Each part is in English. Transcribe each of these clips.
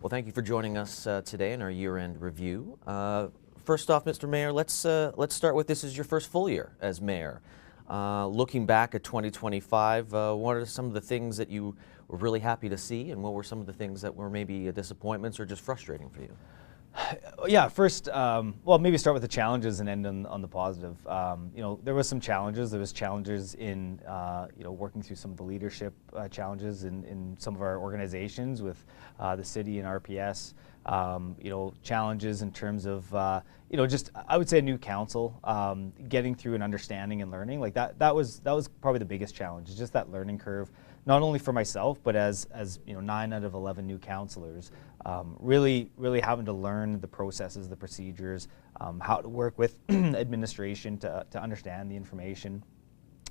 Well, thank you for joining us today in our year-end review. First off, Mr. Mayor, let's start with this is your first full year as mayor. Looking back at 2025, what are some of the things that you were really happy to see, and what were some of the things that were maybe disappointments or just frustrating for you? Yeah, first, well, maybe start with the challenges and end on the positive. There was some challenges. There was challenges in, working through some of the leadership challenges in some of our organizations with the city and RPS. Challenges in terms of, just I would say a new council, getting through and understanding and learning like that. That was probably the biggest challenge. Is just that learning curve, not only for myself, but as 9 out of 11 new councilors, really having to learn the processes, the procedures, how to work with administration to understand the information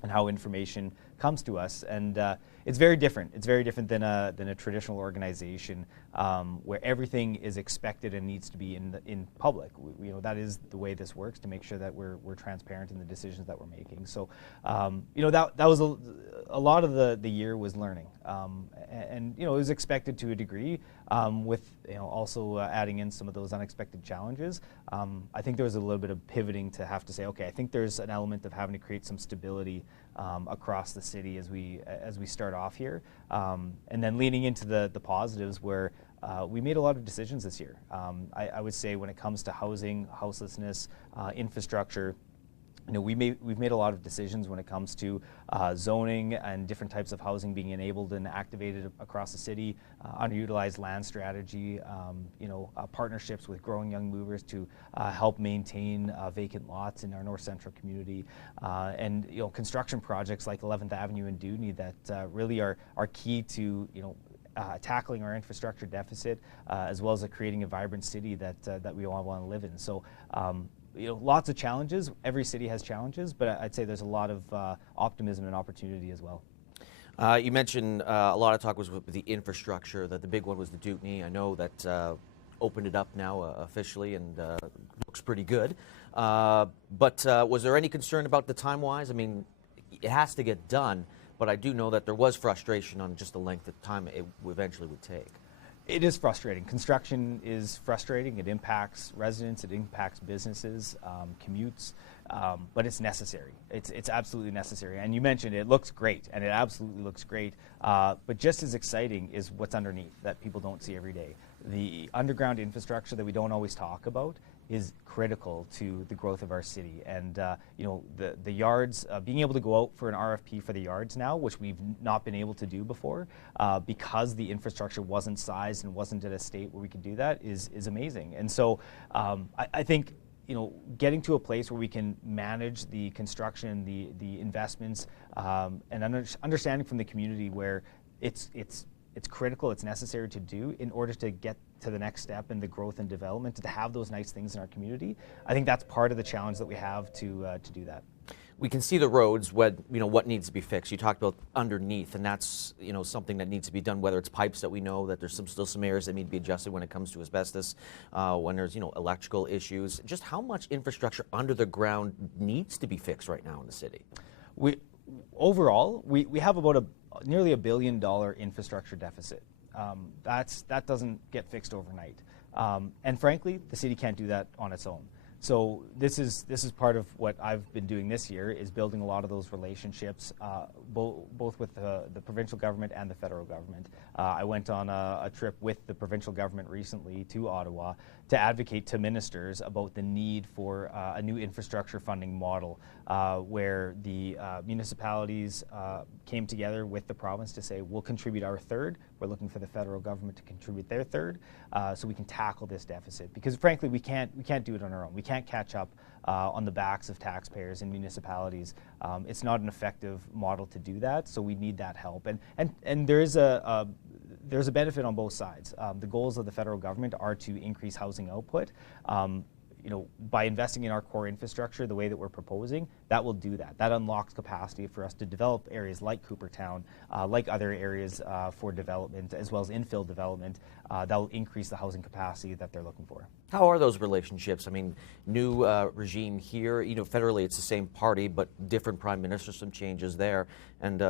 and how information comes to us. And it's very different. It's very different than a traditional organization where everything is expected and needs to be in public. That is the way this works, to make sure that we're transparent in the decisions that we're making. So that was a lot of the year was learning, and it was expected to a degree, with also adding in some of those unexpected challenges. I think there was a little bit of pivoting to have to say, okay, I think there's an element of having to create some stability across the city as we start off here, and then leaning into the positives where we made a lot of decisions this year. I would say when it comes to housing, houselessness, infrastructure, we've made a lot of decisions when it comes to zoning and different types of housing being enabled and activated across the city, underutilized land strategy, partnerships with growing young movers to help maintain vacant lots in our North Central community, and construction projects like 11th Avenue and Dewdney that really are key to tackling our infrastructure deficit, as well as creating a vibrant city that we all want to live in. So. Lots of challenges. Every city has challenges, but I'd say there's a lot of optimism and opportunity as well. You mentioned a lot of talk was with the infrastructure, that the big one was the Dewdney. I know that opened it up now officially and looks pretty good. But was there any concern about the time-wise? I mean, it has to get done, but I do know that there was frustration on just the length of time it eventually would take. It is frustrating. Construction is frustrating. It impacts residents. It impacts businesses, commutes, but it's necessary. It's absolutely necessary. And you mentioned it looks great, and it absolutely looks great. But just as exciting is what's underneath that people don't see every day. The underground infrastructure that we don't always talk about is critical to the growth of our city. And the yards, being able to go out for an RFP for the yards now, which we've not been able to do before, because the infrastructure wasn't sized and wasn't at a state where we could do that, is amazing. And so I think getting to a place where we can manage the construction, the investments, and understanding from the community where it's critical, it's necessary to do in order to get to the next step in the growth and development, to have those nice things in our community. I think that's part of the challenge that we have to do that. We can see the roads, what needs to be fixed. You talked about underneath, and that's something that needs to be done. Whether it's pipes that we know that there's still some areas that need to be adjusted when it comes to asbestos, when there's electrical issues. Just how much infrastructure under the ground needs to be fixed right now in the city? Overall, we have about nearly $1 billion infrastructure deficit. That doesn't get fixed overnight, and frankly, the city can't do that on its own. So this is part of what I've been doing this year, is building a lot of those relationships, both with the provincial government and the federal government. I went on a trip with the provincial government recently to Ottawa to advocate to ministers about the need for a new infrastructure funding model, where the municipalities came together with the province to say, we'll contribute our third. We're looking for the federal government to contribute their third, so we can tackle this deficit. Because frankly, we can't do it on our own. We can't catch up on the backs of taxpayers and municipalities. It's not an effective model to do that, so we need that help. And there's a benefit on both sides. The goals of the federal government are to increase housing output. By investing in our core infrastructure the way that we're proposing, that will do that. That unlocks capacity for us to develop areas like Coopertown, like other areas for development, as well as infill development, that will increase the housing capacity that they're looking for. How are those relationships? I mean, new regime here, federally it's the same party, but different prime minister, some changes there, and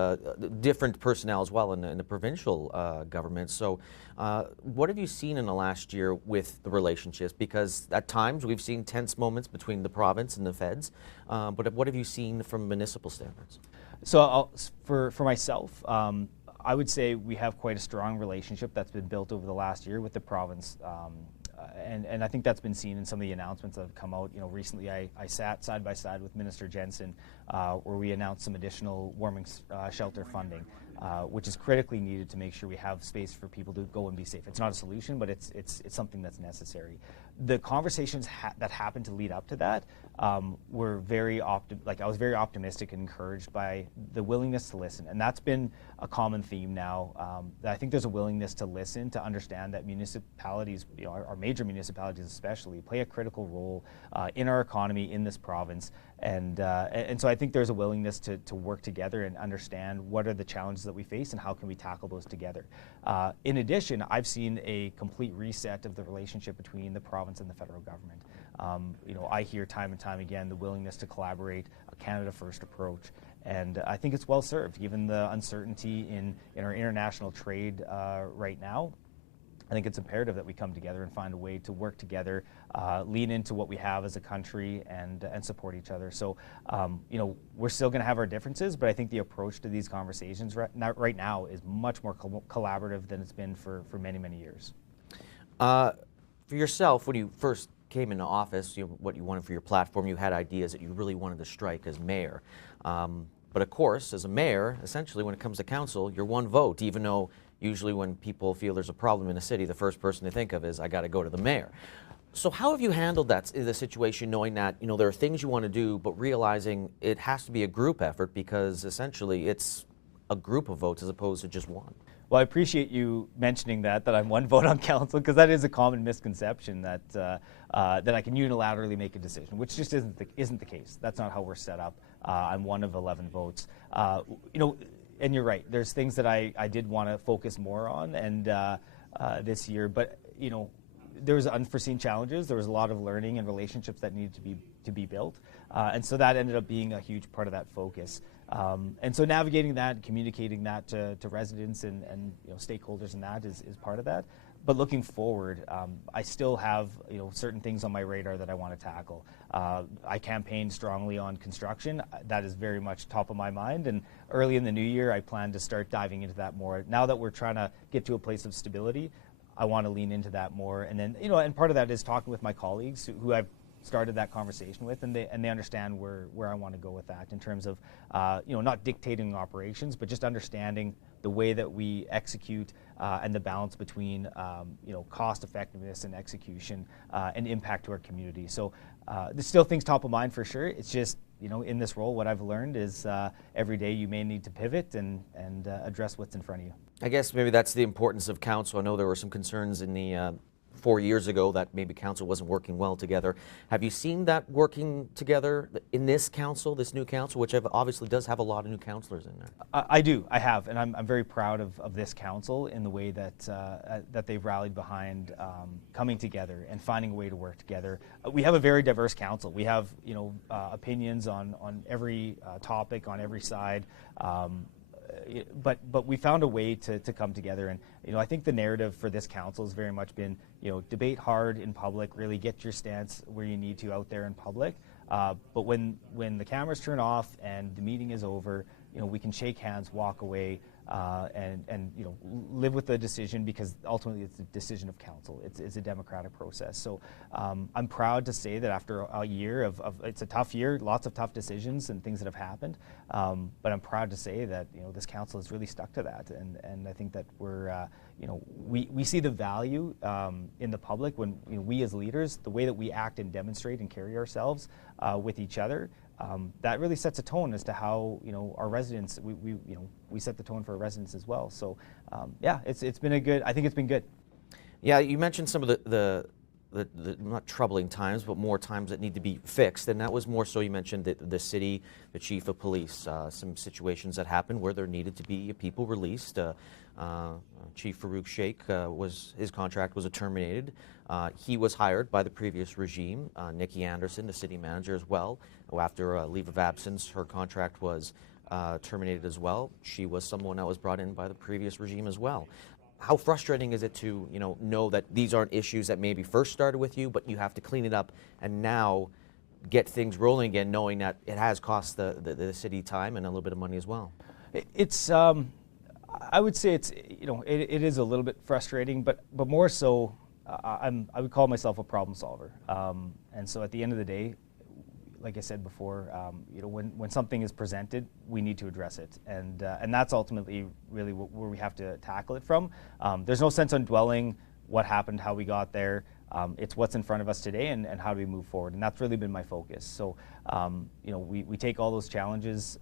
different personnel as well in the provincial government. So what have you seen in the last year with the relationships? Because at times we've seen tense moments between the province and the feds, but what have you seen from municipal standards? So for myself, I would say we have quite a strong relationship that's been built over the last year with the province. And I think that's been seen in some of the announcements that have come out. Recently I sat side by side with Minister Jensen, where we announced some additional warming shelter funding, which is critically needed to make sure we have space for people to go and be safe. It's not a solution, but it's something that's necessary. The conversations that happened to lead up to that were very I was very optimistic and encouraged by the willingness to listen, and that's been a common theme now. I think there's a willingness to listen, to understand that municipalities, our major municipalities especially, play a critical role in our economy in this province, and so I think there's a willingness to work together and understand what are the challenges that we face and how can we tackle those together. In addition, I've seen a complete reset of the relationship between the province and the federal government. I hear time and time again the willingness to collaborate, a Canada First approach, and I think it's well served given the uncertainty in our international trade right now. I think it's imperative that we come together and find a way to work together, lean into what we have as a country, and support each other. So, we're still going to have our differences, but I think the approach to these conversations right now is much more collaborative than it's been for many, many years. For yourself, when you first came into office, what you wanted for your platform, you had ideas that you really wanted to strike as mayor. But of course, as a mayor, essentially when it comes to council, you're one vote, even though usually when people feel there's a problem in a city, the first person they think of is, I got to go to the mayor. So how have you handled the situation, knowing that there are things you want to do, but realizing it has to be a group effort because essentially it's a group of votes as opposed to just one? Well, I appreciate you mentioning that I'm one vote on council, because that is a common misconception that I can unilaterally make a decision, which just isn't the case. That's not how we're set up. I'm one of 11 votes. And you're right. There's things that I did want to focus more on, and this year, but there was unforeseen challenges. There was a lot of learning and relationships that needed to be built, and so that ended up being a huge part of that focus. And so navigating that, communicating that to residents and stakeholders, and that is part of that. But looking forward, I still have certain things on my radar that I want to tackle. I campaigned strongly on construction. That is very much top of my mind. And early in the new year, I plan to start diving into that more. Now that we're trying to get to a place of stability, I want to lean into that more. And then and part of that is talking with my colleagues who I've started that conversation with, and they understand where I want to go with that in terms of not dictating operations, but just understanding the way that we execute and the balance between cost effectiveness and execution and impact to our community. So there's still things top of mind for sure. It's just in this role, what I've learned is every day you may need to pivot and address what's in front of you. I guess maybe that's the importance of council. I know there were some concerns in the 4 years ago that maybe council wasn't working well together. Have you seen that working together in this council, this new council, which obviously does have a lot of new councillors in there? I do. I have, and I'm very proud of this council in the way that they've rallied behind coming together and finding a way to work together. We have a very diverse council. We have opinions on every topic, on every side. But we found a way to come together, and I think the narrative for this council has very much been debate hard in public, really get your stance where you need to out there in public. But when the cameras turn off and the meeting is over, we can shake hands, walk away, and live with the decision, because ultimately it's a decision of council. It's a democratic process. So I'm proud to say that after a year of it's a tough year, lots of tough decisions and things that have happened, but I'm proud to say that this council has really stuck to that, and I think that we're we see the value in the public when we as leaders, the way that we act and demonstrate and carry ourselves with each other. That really sets a tone as to how our residents, we set the tone for our residents as well. So yeah, it's been I think it's been good. Yeah, you mentioned some of the the not troubling times, but more times that need to be fixed. And that was more so, you mentioned the city, the chief of police, some situations that happened where there needed to be people released. Chief Farouk Sheikh, his contract was terminated. He was hired by the previous regime. Nikki Anderson, the city manager as well, who after a leave of absence, her contract was terminated as well. She was someone that was brought in by the previous regime as well. How frustrating is it to know that these aren't issues that maybe first started with you, but you have to clean it up and now get things rolling again, knowing that it has cost the city time and a little bit of money as well? It's I would say it's it is a little bit frustrating, but more so, I would call myself a problem solver, and so at the end of the day, like I said before, when something is presented, we need to address it, and that's ultimately really where we have to tackle it from. There's no sense on dwelling what happened, how we got there. It's what's in front of us today, and how do we move forward, and that's really been my focus. So, we take all those challenges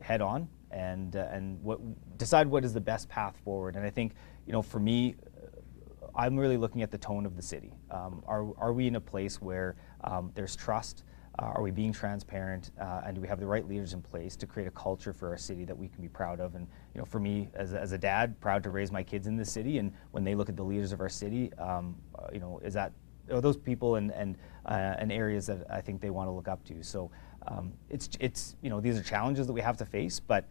head on, and decide what is the best path forward. And I think, for me, I'm really looking at the tone of the city. Are we in a place where there's trust? Are we being transparent, and do we have the right leaders in place to create a culture for our city that we can be proud of? And for me, as a dad, proud to raise my kids in this city. And when they look at the leaders of our city, are those people and areas that I think they want to look up to. So it's these are challenges that we have to face, but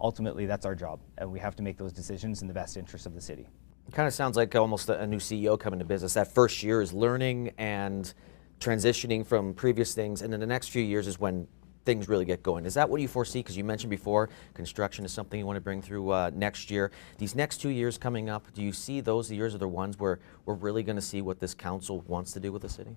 ultimately that's our job, and we have to make those decisions in the best interest of the city. It kind of sounds like almost a new CEO coming to business. That first year is learning and transitioning from previous things, and then the next few years is when things really get going. Is that what you foresee? Because you mentioned before, construction is something you want to bring through next year. These next 2 years coming up, do you see those years are the ones where we're really going to see what this council wants to do with the city?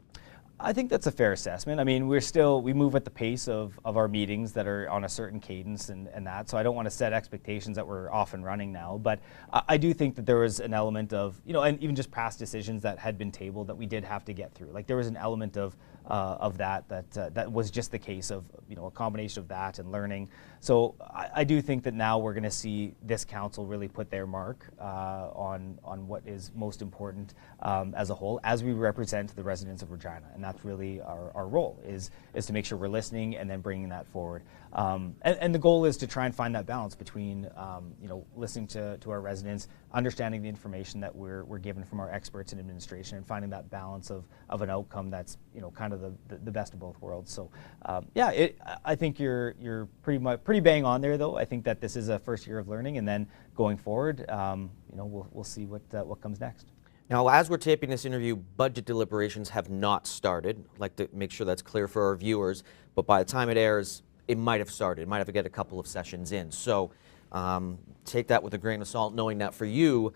I think that's a fair assessment. I mean, we move at the pace of our meetings that are on a certain cadence and that, so I don't want to set expectations that we're off and running now, but I do think that there was an element of, and even just past decisions that had been tabled that we did have to get through. Like there was an element of that was just the case of, a combination of that and learning. So I do think that now we're going to see this council really put their mark on what is most important as a whole, as we represent the residents of Regina. And that's really our role, is to make sure we're listening and then bringing that forward. And the goal is to try and find that balance between, listening to our residents, understanding the information that we're given from our experts in administration, and finding that balance of an outcome that's, kind of the best of both worlds. So, I think you're pretty bang on there, though. I think that this is a first year of learning, and then going forward, we'll see what comes next. Now, as we're taping this interview, budget deliberations have not started. I'd like to make sure that's clear for our viewers, but by the time it airs, it might have started. It might have to get a couple of sessions in. So take that with a grain of salt, knowing that for you,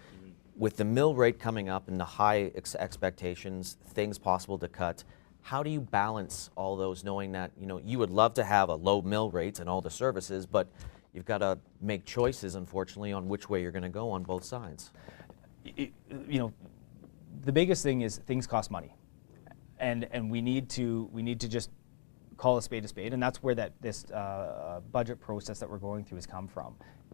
with the mill rate coming up and the high expectations, things possible to cut, how do you balance all those, knowing that you would love to have a low mill rate and all the services, but you've got to make choices, unfortunately, on which way you're going to go on both sides? The biggest thing is things cost money, and we need to just call a spade, and that's where this budget process that we're going through has come from.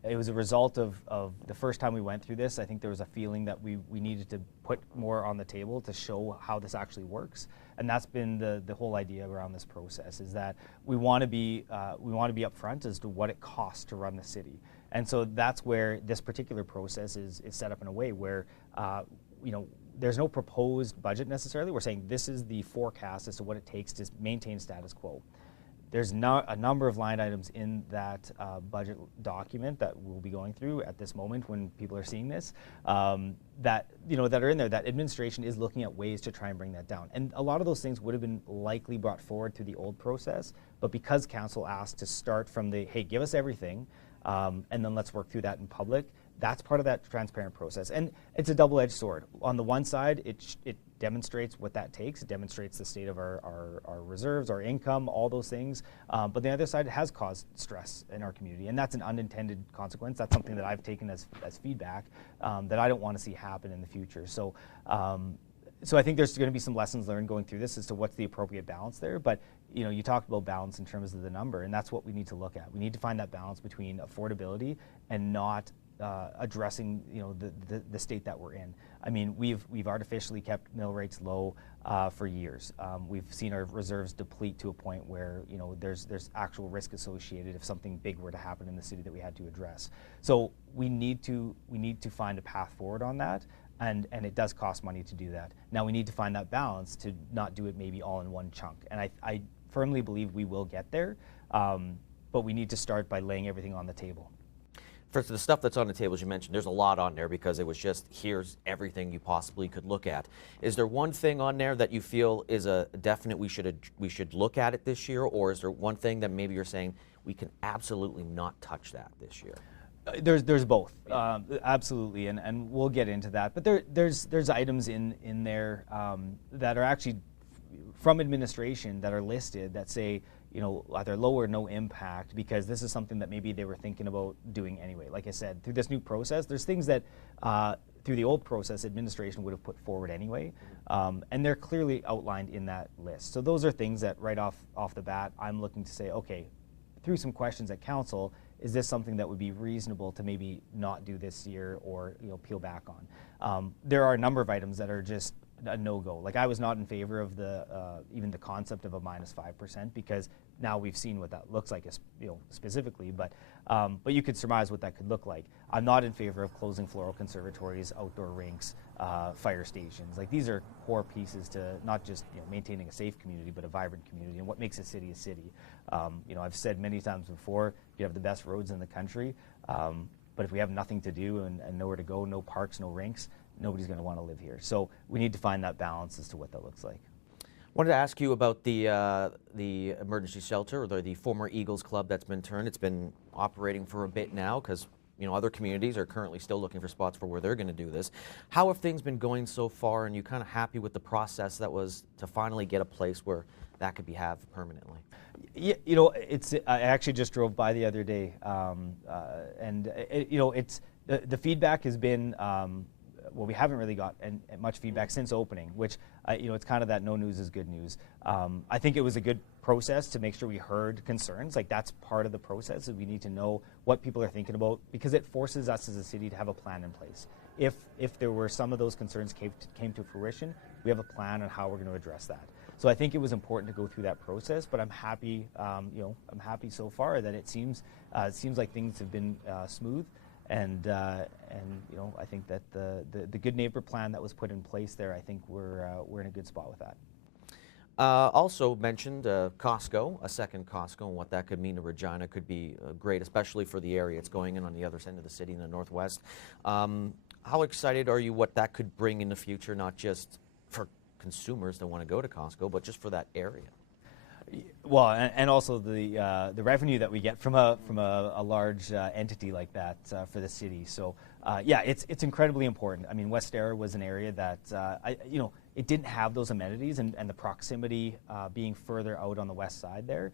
It was a result of the first time we went through this. I think there was a feeling that we needed to put more on the table to show how this actually works, and that's been the whole idea around this process, is that we want to be upfront as to what it costs to run the city. And so that's where this particular process is set up in a way where there's no proposed budget necessarily. We're saying this is the forecast as to what it takes to maintain status quo. There's a number of line items in that budget document that we'll be going through at this moment when people are seeing this, that are in there, that administration is looking at ways to try and bring that down. And a lot of those things would have been likely brought forward through the old process, but because council asked to start from hey, give us everything, and then let's work through that in public, that's part of that transparent process. And it's a double-edged sword. On the one side, it demonstrates what that takes. It demonstrates the state of our reserves, our income, all those things. But the other side, it has caused stress in our community, and that's an unintended consequence. That's something that I've taken as feedback that I don't want to see happen in the future. So I think there's going to be some lessons learned going through this as to what's the appropriate balance there. But you talked about balance in terms of the number, and that's what we need to look at. We need to find that balance between affordability and not addressing the state that we're in. I mean, we've artificially kept mill rates low for years. We've seen our reserves deplete to a point where, you know, there's actual risk associated if something big were to happen in the city that we had to address. So we need to find a path forward on that. And it does cost money to do that. Now we need to find that balance to not do it maybe all in one chunk. And I firmly believe we will get there, but we need to start by laying everything on the table. For the stuff that's on the table, as you mentioned, there's a lot on there because it was just, here's everything you possibly could look at. Is there one thing on there that you feel is a definite we should look at it this year, or is there one thing that maybe you're saying we can absolutely not touch that this year? There's both, absolutely, and we'll get into that. But there's items in there that are actually from administration that are listed that say, you know, either low or no impact, because this is something that maybe they were thinking about doing anyway. Like I said, through this new process, there's things that through the old process administration would have put forward anyway, and they're clearly outlined in that list. So those are things that right off the bat, I'm looking to say, okay, through some questions at council, is this something that would be reasonable to maybe not do this year or, you know, peel back on? There are a number of items that are just a no-go. Like, I was not in favor of the even the concept of a -5%, because now we've seen what that looks like, you know, specifically. But you could surmise what that could look like. I'm not in favor of closing floral conservatories, outdoor rinks, fire stations. Like, these are core pieces to not just, you know, maintaining a safe community, but a vibrant community, and what makes a city a city. You know, I've said many times before, you have the best roads in the country, but if we have nothing to do and nowhere to go, no parks, no rinks, nobody's going to want to live here. So we need to find that balance as to what that looks like. Wanted to ask you about the emergency shelter, or the former Eagles Club that's been turned. It's been operating for a bit now because, you know, other communities are currently still looking for spots for where they're going to do this. How have things been going so far, and you kind of happy with the process that was to finally get a place where that could be have permanently? Yeah, you know, I actually just drove by the other day, and you know, the feedback has been. Well, we haven't really got much feedback since opening, which, you know, it's kind of that no news is good news. I think it was a good process to make sure we heard concerns. Like, that's part of the process, is we need to know what people are thinking about, because it forces us as a city to have a plan in place. If there were some of those concerns came to fruition, we have a plan on how we're going to address that. So I think it was important to go through that process, but I'm happy, you know, I'm happy so far that it seems like things have been smooth. And you know, I think that the good neighbor plan that was put in place there, I think we're in a good spot with that. Also mentioned Costco, a second Costco, and what that could mean to Regina could be great, especially for the area it's going in on the other end of the city in the northwest. How excited are you what that could bring in the future, not just for consumers that want to go to Costco, but just for that area? Well, and also the revenue that we get from a large entity like that for the city. So yeah, it's incredibly important. I mean, West Era was an area that you know, it didn't have those amenities, and the proximity being further out on the west side there,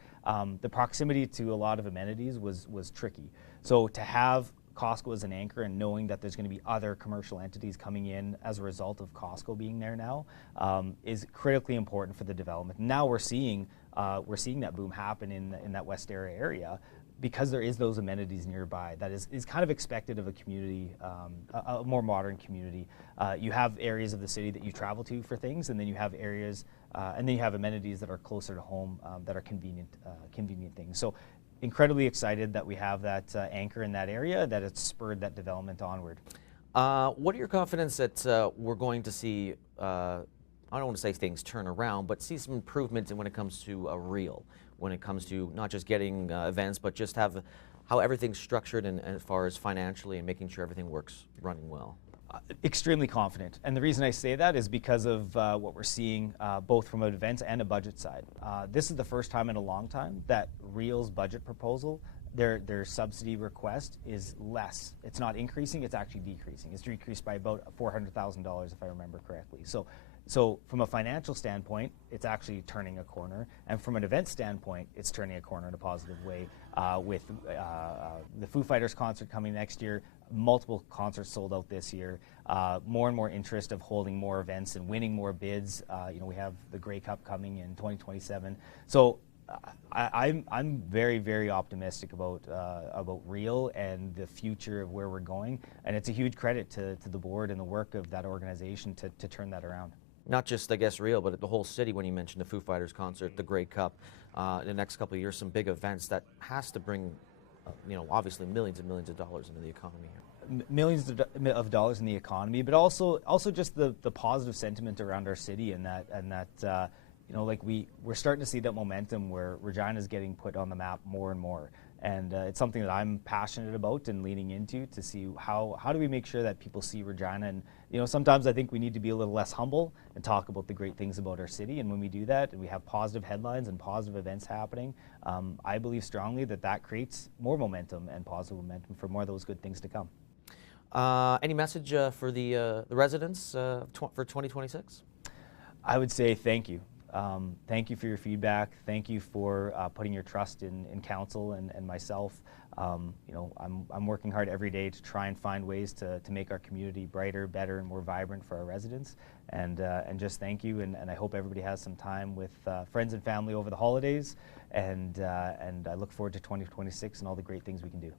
the proximity to a lot of amenities was tricky. So to have Costco as an anchor, and knowing that there's going to be other commercial entities coming in as a result of Costco being there now, is critically important for the development. Now we're seeing that boom happen in that West area because there is those amenities nearby. That is kind of expected of a community, a more modern community. You have areas of the city that you travel to for things, and then you have areas, and then you have amenities that are closer to home, that are convenient things. So incredibly excited that we have that anchor in that area, that it's spurred that development onward. What are your confidence that we're going to see, I don't want to say things turn around, but see some improvement when it comes to when it comes to not just getting events, but just have how everything's structured and as far as financially and making sure everything works running well? Extremely confident, and the reason I say that is because of what we're seeing both from an events and a budget side. This is the first time in a long time that Real's budget proposal, their subsidy request is less. It's not increasing, it's actually decreasing. It's decreased by about $400,000 if I remember correctly. So from a financial standpoint, it's actually turning a corner, and from an event standpoint, it's turning a corner in a positive way. With the Foo Fighters concert coming next year, multiple concerts sold out this year, more and more interest of holding more events and winning more bids. You know, we have the Grey Cup coming in 2027. So I'm very optimistic about Real and the future of where we're going, and it's a huge credit to the board and the work of that organization to turn that around. Not just, I guess, Real, but the whole city. When you mentioned the Foo Fighters concert, the Grey Cup, in the next couple of years, some big events that has to bring, obviously millions and millions of dollars into the economy here. Millions of dollars in the economy, but also just the positive sentiment around our city, and that like we're starting to see that momentum where Regina is getting put on the map more and more. And it's something that I'm passionate about and leaning into to see how do we make sure that people see Regina. And sometimes I think we need to be a little less humble and talk about the great things about our city. And when we do that and we have positive headlines and positive events happening, I believe strongly that creates more momentum and positive momentum for more of those good things to come. Any message for the residents for 2026? I would say thank you. Thank you for your feedback. Thank you for putting your trust in council and myself. I'm working hard every day to try and find ways to make our community brighter, better, and more vibrant for our residents. And just thank you. And I hope everybody has some time with friends and family over the holidays. And I look forward to 2026 and all the great things we can do.